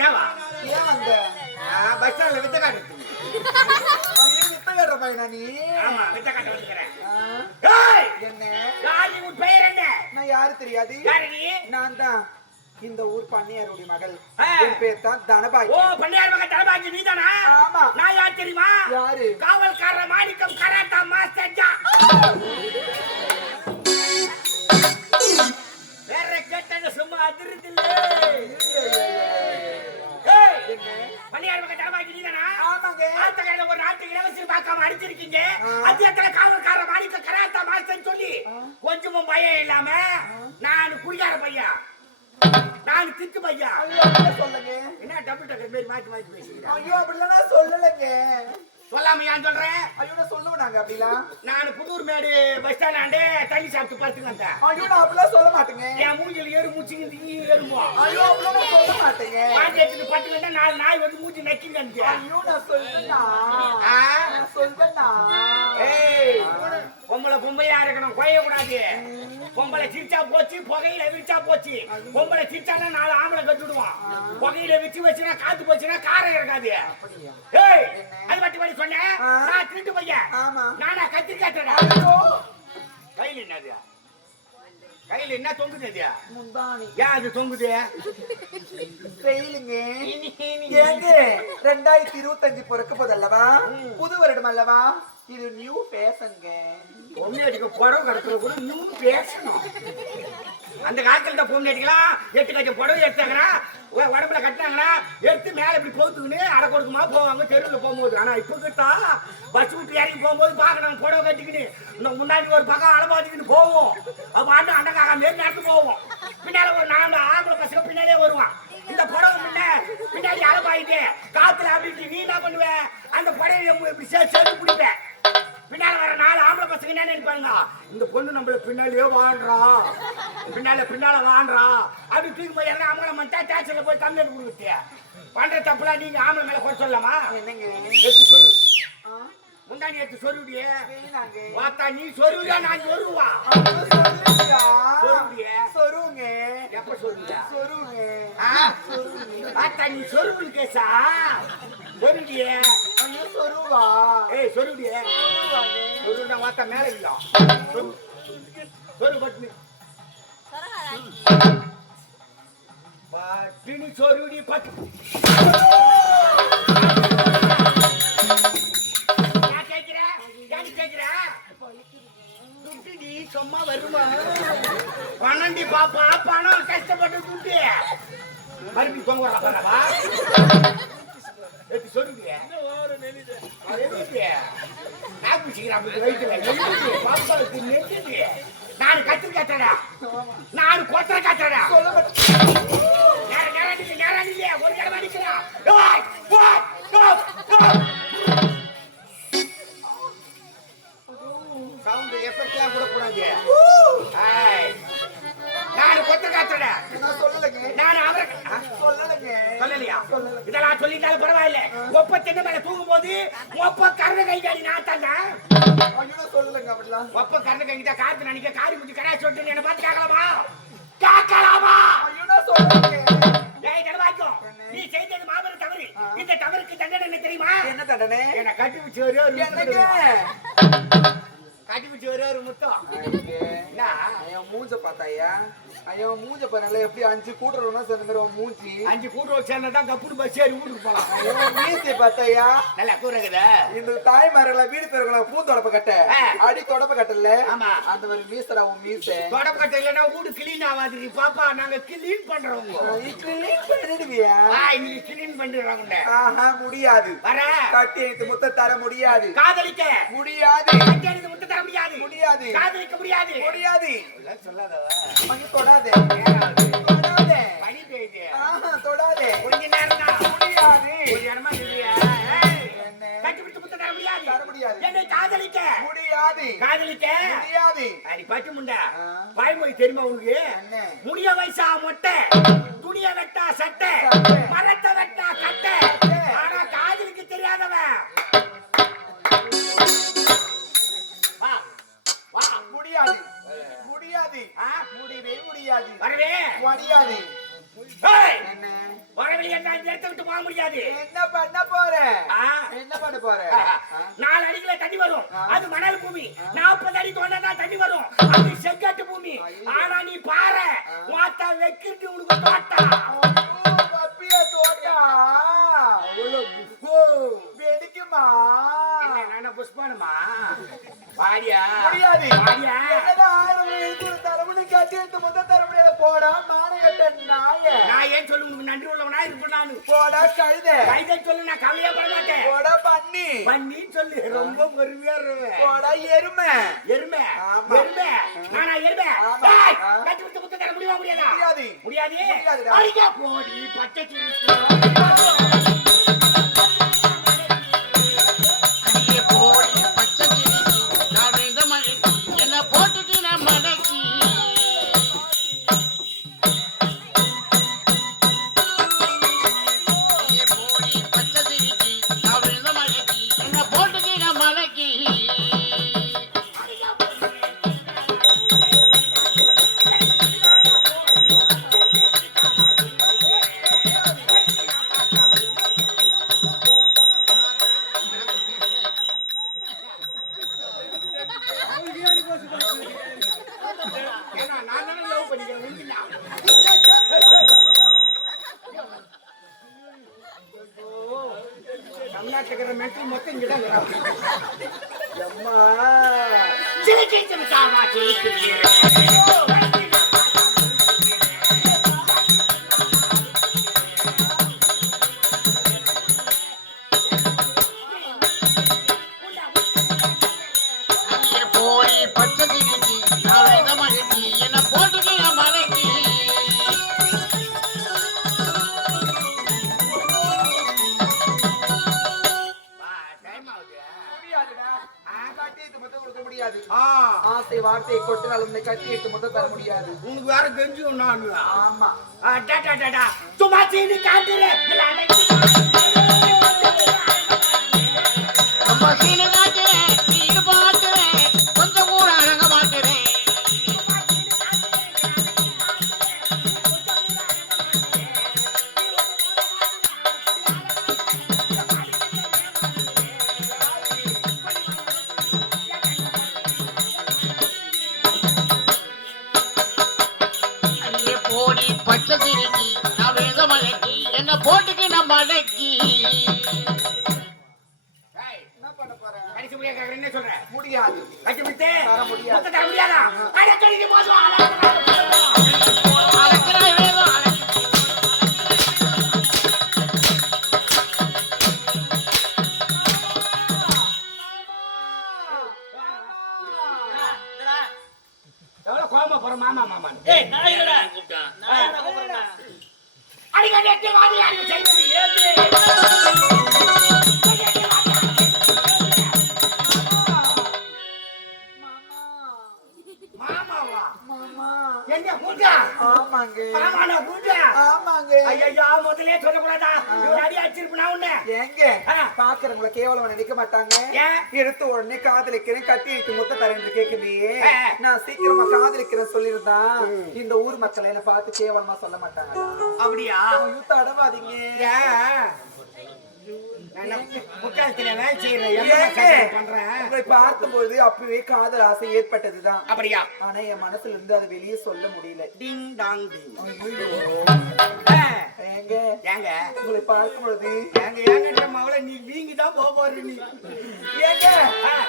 என்னவா? ஏன் வந்த பஸ் ஸ்டாண்ட்ல வித்த காட்டு வித்த கேட்ட பையனா நீ? ஆமா வித்த காட்ட வந்துக்கிறேன் என்ன? யாரு உன் பெயர் என்ன? நான் யாரு தெரியாது? யாரு நீ? நான் தான் இந்த ஊர் பண்ணையாருடைய மகள். என் பேர் தான் தனபாய் ஓ பண்ணையார் மகன் தலபாஜி நீதானா? ஆமா. நான் யார் தெரியுமா? யாரு? காவல்கார மாணிக்கம் கராத்தா மாஸ்டர் ஜா. ஆமாங்க ஆத்தக்கரையில ஒரு நாட்டு இலவசம் பார்க்காம அடிச்சிருக்கீங்க. அத்தியத்துல காவல்கார மாணிக்க கராத்தா மாஸ்டர் சொல்லி கொஞ்சமும் பயம் இல்லாம நான் குடியார பையன் நான் திக்கு பையன் சொல்லுங்க. என்ன டபுள் டக்கர் மாதிரி மாத்தி மாத்தி பேசுகிறேன் ஐயோ அப்படிலாம் சொல்லலைங்க. சொல்லாம ஏன் சொல்றேன். ஐயோ நான் சொல்லுவேனாங்க அப்படிலாம் நான் புதூர் மேடு பஸ் ஸ்டாண்டாண்டே தண்ணி சாப்பிட்டு பார்த்து வந்தேன். ஐயோ நான் அப்படிலாம் சொல்ல மாட்டேங்க. என் மூஞ்சில ஏறு மூச்சுங்க நீ ஏறுமோ ஐயோ அப்படிலாம் சொல்ல மாட்டேங்க. பாட்டி எடுத்துட்டு பட்டு வந்தா நாலு நாய் வந்து மூஞ்சி நக்கிங்க ஐயோ நான் சொல்றேன்னா ஆ? நான் சொல்றேன்னா ஏய் பொம்பளை பொம்பளையா இருக்கணும் குறைய கூடாது பொம்பளை சிரிச்சா போச்சு புகையில விரிச்சா போச்சு. பொம்பளை சிரிச்சானா நாலு ஆம்பளை கட்டுடுவான் புகையில விரிச்சு வச்சுனா காத்து போச்சுன்னா காரம் இருக்காது ஏய் அது மட்டும் பண்ணி சொன்னேன். நான் திருட்டு பையன். நானா கத்திரிக்காத்தடா கையில என்னது? கையில என்ன தொங்குது அது? முந்தானி ஏன் அது தொங்குது? செயலுங்க ஏங்க ரெண்டாயிரத்தி இருபத்தஞ்சு பிறக்க போதல்லவா புது வருடம் அல்லவா? இது நியூ ஃபேஷன்ங்க பொம்மையடிக்க புடவை கடத்துல கூட நியூ பேசணும் அந்த காலத்துல இந்த பொம்மையடிக்கலாம் எட்டு கட்சம் புடவை எடுத்தாங்கன்னா உடம்புல கட்டினாங்கன்னா எடுத்து மேல இப்படி போத்துக்கின்னு அரை கொடுக்குமா போவாங்க தெருவில் போகும்போது. ஆனா இப்போ கிட்டா பஸ் விட்டு இறங்கி போகும்போது பார்க்கணும் புடவை கட்டிக்கின்னு. இன்னும் முன்னாடி ஒரு பக்கம் அலை போவோம். அப்ப ஆண்டு அண்டக்காக மாரி நடந்து போவோம். பின்னால ஒரு நாலு ஆம்பளை பசங்க பின்னாடியே வருவான். இந்த புடவை முன்ன பின்னாடி அலபாயிட்டு காத்துல அப்படின்ட்டு நீ என்ன பண்ணுவ? அந்த புடவை எப்படி சேர்த்து சேர்த்து பிடிப்பேன் பின்னால வர நாலு ஆம்பளை பசங்க என்ன நினைப்பாங்க இந்த பொண்ணு நம்மள பின்னாலேயே வாழ்றா. பின்னால பின்னால வாழ்றா. அப்படி தூக்கி போய் எல்லாம் ஆம்பளை மட்டா டேக்ஸில் போய் கம்ப்ளைண்ட் கொடுத்துட்டியா பண்ற தப்புலாம் நீங்க ஆம்பளை மேல குறை சொல்லலாமா? எடுத்து சொல்லு. ஆ, முந்தாணி எடுத்து வேணாங்க. பார்த்தா நீ சொருவியா நான் சொருவா ஐயோ, சொல்லுங்க. எப்ப சொல்லுவியா? சொருவுங்க பார்த்தா நீ சொருவில் கேசா ஐயோ சொருவா ஏய் சொருவிடியே சொருவாங்க சொருவிடா பார்த்தா மேல இல்ல சொரு பட்டு பட்டினி சொருடி? துட்டுடி சும்மா வருமா? பணண்டி பாப்பா. பணம் கஷ்டப்பட்டு துட்டு. மறுபடியும் தொங்க வரலாம் எடுத்து சொல்லுங்க நான் கத்திரி கத்தடா. நான் கொத்தர கத்தடா. நேரம் நேரம். ஒரு கடமை அடிக்கிறான். தூங்கும்போது, ஒப்ப கருணை நான். ஐயோ நான் சொல்லலைங்க அப்படிலாம். ஒப்ப கருணை கைகிட்ட காத்து நினைக்க காரி முடிச்சு கடை சொல்லிட்டு என்னை பார்த்து கேட்கலாமா? கேட்கலாமா? நீ செய்தது மாபெரும் தவறு. இந்த தவறுக்கு தண்டனை என்ன தெரியுமா? என்ன தண்டனை? என்ன கட்டி என்னங்க? கொடுமா. கட்டி வச்சு ஒரே முத்தம். என்ன? ஐயா மூஞ்ச பார்த்தாயா? ஐயா மூஞ்ச பாருங்களேன் எப்படி அஞ்சு கூட்டுறோம்னா சொன்ன மாதிரி உன் மூஞ்சி. அஞ்சு கூட்டு சேர்ந்தா கப்புடு பஸ் ஏறி வீட்டுக்கு போலாம். ஐயோ மீசை பார்த்தாயா? நல்லா கூறுகுதா இந்த தாய்மார்கள வீடு பெருக்கலாம் பூ தொடப்ப கட்ட ஆ. அடி தொடப்ப கட்டல. ஆமா. அந்த மாதிரி மீசடா உன் மீசை. தொடப்பட்ட இல்லைன்னா வீடு கிளீன் ஆகாது பாப்பா நாங்க கிளீன் பண்றவங்க. கிளீன் பண்ணிடுவியா? இன்னைக்கு கிளீன் பண்ணிடுறாங்க ஆஹா முடியாது. வர. கட்டி எனக்கு முத்த தர முடியாது. காதலிக்க. முடியாது. கட்டி எனக்கு முத்த தர முடியாது. முடியாது. காதலிக்க முடியாது. முடியாது. சொல்லாதவா? தொடாதே. தொடாதே. பனி பெய்யுது ஆஹா தொடாதே. கொஞ்ச நேரம் தான் முடியாது ஒரு இடமா இல்லையா ஏய், என்ன? கட்டி விட்டு முத்த தர முடியாது. தர முடியாது. என்னை காதலிக்க? முடியாது. காதலிக்க? முடியாது. அடி பட்டு முண்டா. ஆ. வாய்மொழி தெரியுமா உனக்கு? என்ன? முடிய வயசா மொட்டை. துணிய வெட்டா சட்டை. சட்டை. மரத்தை வெட்டா கட்டை. என்ன? வரவழி என்ன இந்த இடத்த விட்டு போக முடியாது. என்ன பண்ண போற. என்ன பண்ண போற? நாலு அடிக்குள்ள தண்ணி வரும். அது மணல் பூமி. நாற்பது அடி தோண்டா தண்ணி வரும். அது செங்கட்டு பூமி. ஆனா நீ பாரு மாத்தா வைக்கிறது உனக்கு தோட்டா. ஐயோ, பப்பிய தோட்டா. வெடிக்குமா? என்ன, புஷ்பானுமா? வாடியா. முடியாது. என்னதான் ஆயிரம் கட்டி மொத்த போடா மானகட்ட நாய. நான் ஏன் சொல்லு உனக்கு நன்றி உள்ளவனா இருப்பேன் நானு? போடா கழுத. கைதை சொல்லு நான் கவலையே பட மாட்டேன் போடா பண்ணி சொல்லு ரொம்ப பொறுமையா இருவேன் போடா எருமை. எருமை. எருமை. நானா எருமை. கட்டி விட்டு முத்த தர முடியுமா முடியாதா? முடியாது. முடியாது. அடிக்க போடி பச்சை ஏன்னா நான் தானே லவ் பண்ணிக்கிறேன் விழுந்துட்டா தமிழ்நாட்டுல மென்டல் மொத்தம் அம்மா சிலுக்கை சமச்சா ஆசை வார்த்தையை கொட்டினால் உன்னை கத்தி எட்டு தர முடியாது. உனக்கு வேற கெஞ்சும் நான் ஆமா. டாடா டாடா சும்மா செய்து காட்டுறேன் முடியாது. கட்டி விட்டு. தர முடியாது. தர முடியாதா? அடக்கடி போதும். அடக்கடி வேணும் மாமா மாமா ஏய் நான் அடிக்கடி வாடி அடி செய்யறது ஏது ஆமாங்க கூட்டா? ஆமாங்க ஐயையோ, முதல்லயே சொல்லக்கூடாதா? இவரு அடி உன்னை? எங்க. பாக்குறவங்கள கேவலம் நினைக்க மாட்டாங்க? எடுத்த உடனே காதலிக்கிறேன் கட்டி இருக்கு முத்த தரேன் கேக்குறியே. நான் சீக்கிரமா காதலிக்கிறேன் சொல்லிருந்தா இந்த ஊர் மக்கள் என்ன பார்த்து கேவலமா சொல்ல மாட்டாங்க அப்படியா யூத்த அடவாதீங்க உங்களை பார்க்கும்போது அப்பவே காதல் ஆசை ஏற்பட்டதுதான். அப்படியா? ஆனா என் மனசுல இருந்து அதை வெளியே சொல்ல முடியல. டிங் ஏங்க? ஏங்க? உங்களை பார்க்கும் பொழுது ஏங்க ஏங்கன்ற மவளை நீ வீங்கி தான் போக போற நீ. ஏங்க.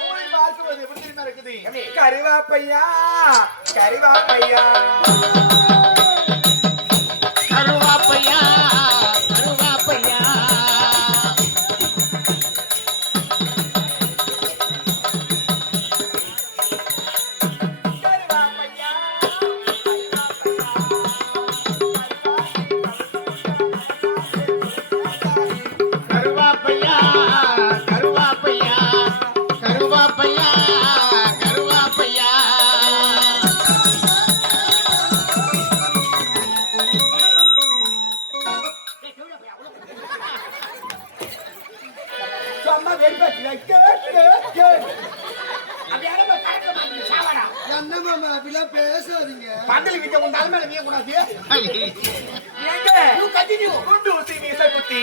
உங்களை பார்க்கும்போது எப்படி தெரியுமா இருக்குது? எப்படி? கருவாப்பையா கருவாப்பையா? கருவாப்பையா? என்ன மாமா அப்படிலாம் பேசாதீங்க பந்தல் கிட்ட உன் தலை மேல வீயக்கூடாது கண்டினியூ குண்டு சீனி சைக்குத்தி